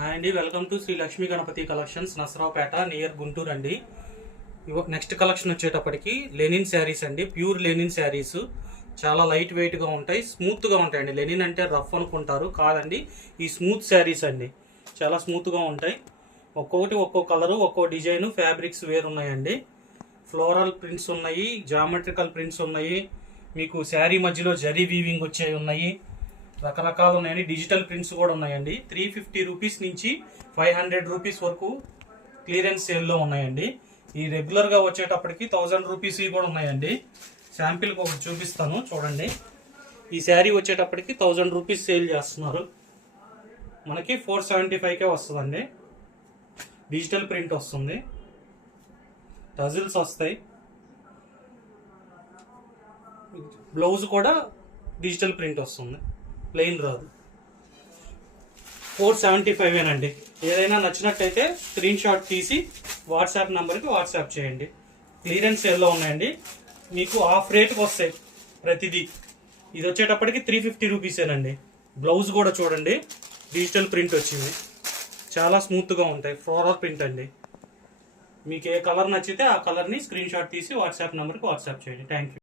Hi అండి, welcome to Shri Lakshmi Ganapati collections, Narasaraopet near Guntur అండి. Next collection వచ్చేటప్పటికి లెనిన్ శారీస్ అండి. ప్యూర్ లెనిన్ శారీస్ చాలా లైట్ వెయిట్గా ఉంటాయి, స్మూత్గా ఉంటాయండి. లెనిన్ అంటే రఫ్ అనుకుంటారు, కాదండి. ఈ స్మూత్ శారీస్ అండి, చాలా స్మూత్గా ఉంటాయి. ఒక్కొక్కటి ఒక్కో కలరు, ఒక్కో డిజైన్, ఫ్యాబ్రిక్స్ వేరు ఉన్నాయండి. ఫ్లోరల్ ప్రింట్స్ ఉన్నాయి, జామెట్రికల్ ప్రింట్స్ ఉన్నాయి, మీకు శారీ మధ్యలో జరీ వీవింగ్ వచ్చేవి ఉన్నాయి, రకరకాలు ఉన్నాయండి. డిజిటల్ ప్రింట్స్ కూడా ఉన్నాయండి. 350 రూపీస్ నుంచి 500 రూపీస్ వరకు క్లియరెన్స్ సేల్లో ఉన్నాయండి. ఈ రెగ్యులర్గా వచ్చేటప్పటికి 1000 రూపీస్ కూడా ఉన్నాయండి. శాంపిల్కి ఒకటి చూపిస్తాను చూడండి. ఈ శారీ వచ్చేటప్పటికి 1000 రూపీస్ సేల్ చేస్తున్నారు. మనకి 475కే వస్తుందండి. డిజిటల్ ప్రింట్ వస్తుంది, టజిల్స్ వస్తాయి, బ్లౌజ్ కూడా డిజిటల్ ప్రింట్ వస్తుంది, ప్లెయిన్ రాదు. 475 ఏదైనా నచ్చినట్టయితే స్క్రీన్ షాట్ తీసి వాట్సాప్ నెంబర్కి వాట్సాప్ చేయండి. క్లియరెన్స్ సేల్లో ఉన్నాయండి, మీకు ఆఫ్ రేట్కి వస్తాయి ప్రతిదీ. ఇది వచ్చేటప్పటికి 350 రూపీసేనండి. బ్లౌజ్ కూడా చూడండి, డిజిటల్ ప్రింట్ వచ్చింది, చాలా స్మూత్గా ఉంటాయి. ఫ్లోరల్ ప్రింట్ అండి. మీకు ఏ కలర్ నచ్చితే ఆ కలర్ని స్క్రీన్ షాట్ తీసి వాట్సాప్ నెంబర్కి వాట్సాప్ చేయండి. Thank you.